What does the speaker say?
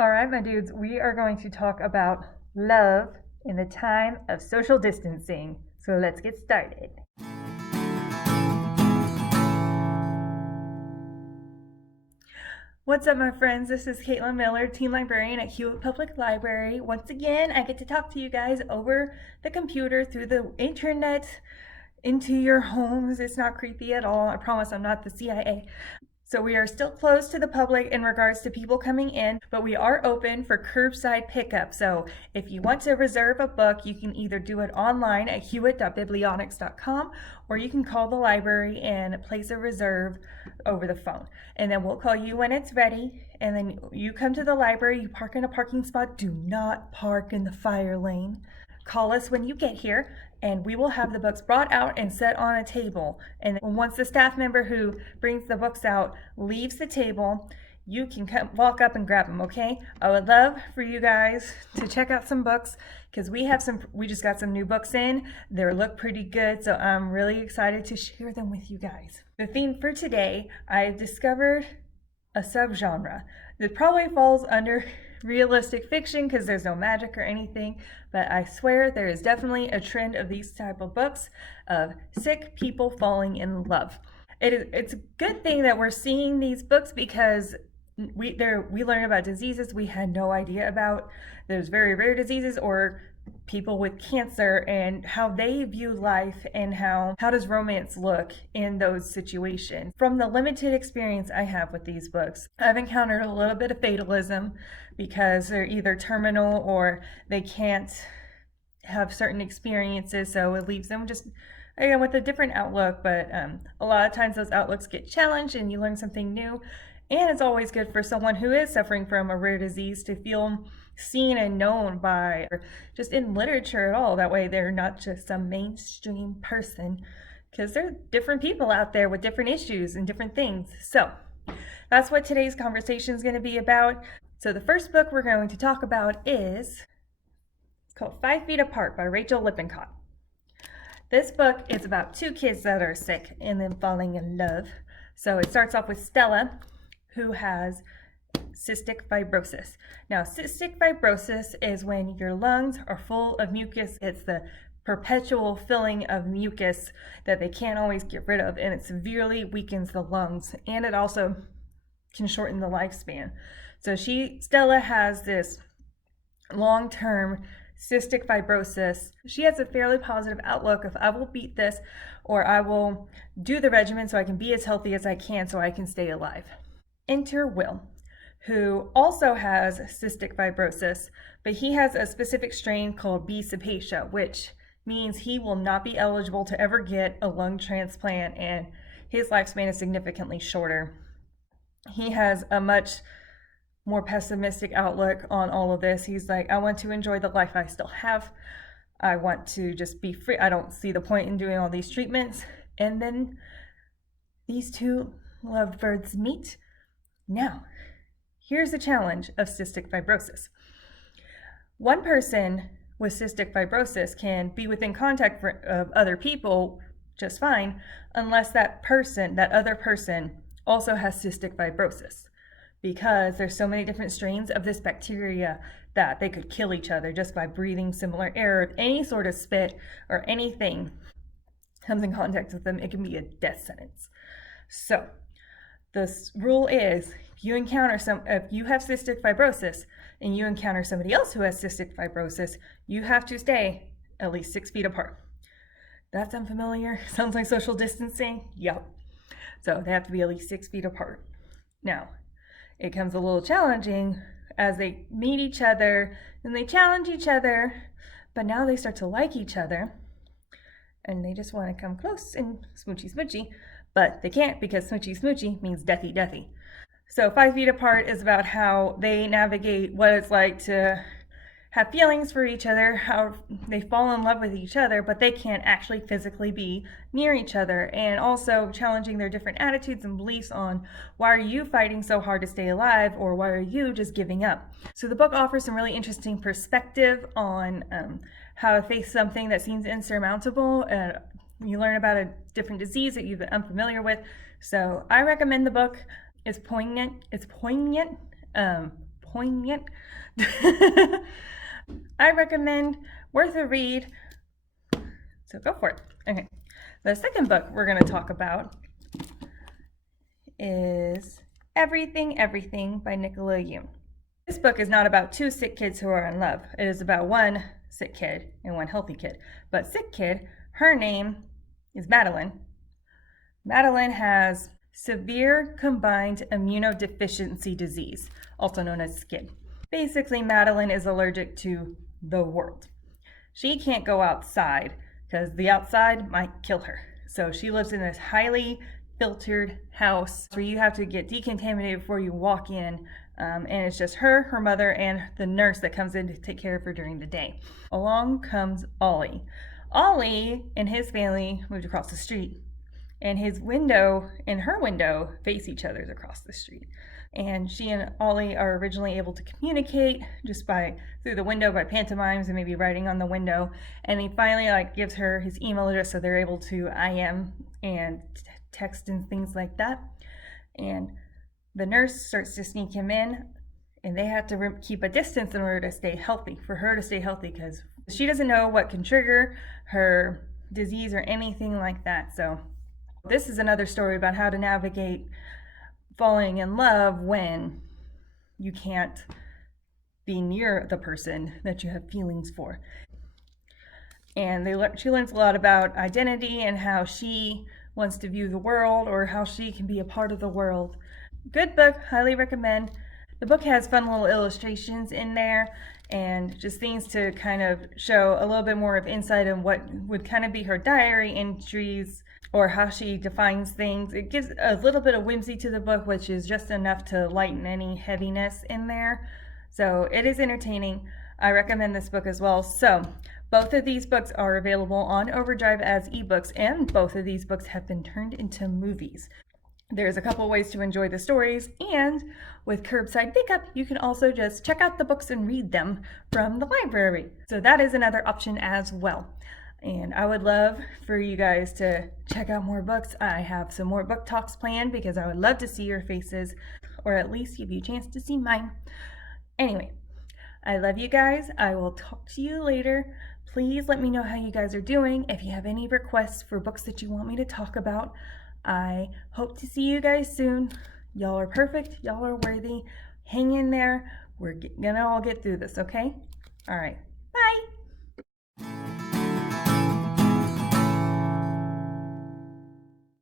All right, my dudes, we are going to talk about love in the time of social distancing. So let's get started. What's up, my friends? This is Caitlin Miller, Teen Librarian at Hewitt Public Library. Once again, I get to talk to you guys over the computer, through the internet, into your homes. It's not creepy at all. I promise I'm not the CIA. So we are still closed to the public in regards to people coming in, but we are open for curbside pickup. So if you want to reserve a book, you can either do it online at hewitt.biblionics.com, or you can call the library and place a reserve over the phone. And then we'll call you when it's ready. And then you come to the library, you park in a parking spot. Do not park in the fire lane. Call us when you get here, and we will have the books brought out and set on a table. And once the staff member who brings the books out leaves the table, you can walk up and grab them, okay? I would love for you guys to check out some books, because we just got some new books in. They look pretty good, so I'm really excited to share them with you guys. The theme for today, I've discovered a subgenre that probably falls under realistic fiction because there's no magic or anything, but I swear there is definitely a trend of these type of books of sick people falling in love. It's a good thing that we're seeing these books, because we learn about diseases we had no idea about. There's very rare diseases, or people with cancer, and how they view life, and how does romance look in those situations. From the limited experience I have with these books, I've encountered a little bit of fatalism, because they're either terminal or they can't have certain experiences, so it leaves them just again with a different outlook. But a lot of times those outlooks get challenged and you learn something new. And it's always good for someone who is suffering from a rare disease to feel seen and known by, or just in literature at all. That way they're not just some mainstream person, because there are different people out there with different issues and different things. So that's what today's conversation is going to be about. So the first book we're going to talk about is called 5 Feet Apart by Rachael Lippincott. This book is about two kids that are sick and then falling in love. So it starts off with Stella, who has cystic fibrosis. Now, cystic fibrosis is when your lungs are full of mucus. It's the perpetual filling of mucus that they can't always get rid of, and it severely weakens the lungs, and it also can shorten the lifespan. So Stella has this long-term cystic fibrosis. She has a fairly positive outlook of, I will beat this, or I will do the regimen so I can be as healthy as I can so I can stay alive. Enter Will, who also has cystic fibrosis, but he has a specific strain called B. cepacia, which means he will not be eligible to ever get a lung transplant, and his lifespan is significantly shorter. He has a much more pessimistic outlook on all of this. He's like, I want to enjoy the life I still have. I want to just be free. I don't see the point in doing all these treatments. And then these two lovebirds meet. Now, here's the challenge of cystic fibrosis. One person with cystic fibrosis can be within contact of other people just fine, unless that other person also has cystic fibrosis, because there's so many different strains of this bacteria that they could kill each other just by breathing similar air. If any sort of spit or anything comes in contact with them, it can be a death sentence. So the rule is, if you have cystic fibrosis and you encounter somebody else who has cystic fibrosis, you have to stay at least 6 feet apart. That sound familiar? Sounds like social distancing? Yep. So they have to be at least 6 feet apart. Now, it comes a little challenging as they meet each other and they challenge each other, but now they start to like each other and they just want to come close and smoochy smoochy, but they can't, because smoochy smoochy means deathy deathy. So 5 Feet Apart is about how they navigate what it's like to have feelings for each other, how they fall in love with each other, but they can't actually physically be near each other, and also challenging their different attitudes and beliefs on, why are you fighting so hard to stay alive, or why are you just giving up? So the book offers some really interesting perspective on how to face something that seems insurmountable. You learn about a different disease that you've been unfamiliar with. So I recommend the book. It's poignant. poignant. I recommend, worth a read, so go for it. Okay, the second book we're going to talk about is Everything, Everything by Nicola Yoon. This book is not about two sick kids who are in love. It is about one sick kid and one healthy kid. But sick kid, her name is Madeline. Madeline has severe combined immunodeficiency disease, also known as SCID. Basically, Madeline is allergic to the world. She can't go outside because the outside might kill her. So she lives in this highly filtered house where you have to get decontaminated before you walk in. And it's just her, her mother, and the nurse that comes in to take care of her during the day. Along comes Ollie. Ollie and his family moved across the street, and his window and her window face each other across the street. And she and Ollie are originally able to communicate just through the window by pantomimes and maybe writing on the window. And he finally gives her his email address so they're able to IM and text and things like that. And the nurse starts to sneak him in, and they have to keep a distance in order to stay healthy, for her to stay healthy, because she doesn't know what can trigger her disease or anything like that. So this is another story about how to navigate falling in love when you can't be near the person that you have feelings for. And she learns a lot about identity and how she wants to view the world, or how she can be a part of the world. Good book, highly recommend. The book has fun little illustrations in there and just things to kind of show a little bit more of insight on what would kind of be her diary entries or how she defines things. It gives a little bit of whimsy to the book, which is just enough to lighten any heaviness in there. So it is entertaining. I recommend this book as well. So both of these books are available on Overdrive as ebooks, and both of these books have been turned into movies. There's a couple ways to enjoy the stories, and with curbside pickup, you can also just check out the books and read them from the library. So that is another option as well. And I would love for you guys to check out more books. I have some more book talks planned because I would love to see your faces, or at least give you a chance to see mine. Anyway, I love you guys. I will talk to you later. Please let me know how you guys are doing. If you have any requests for books that you want me to talk about, I hope to see you guys soon. Y'all are perfect. Y'all are worthy. Hang in there. We're gonna all get through this, okay? All right. Bye.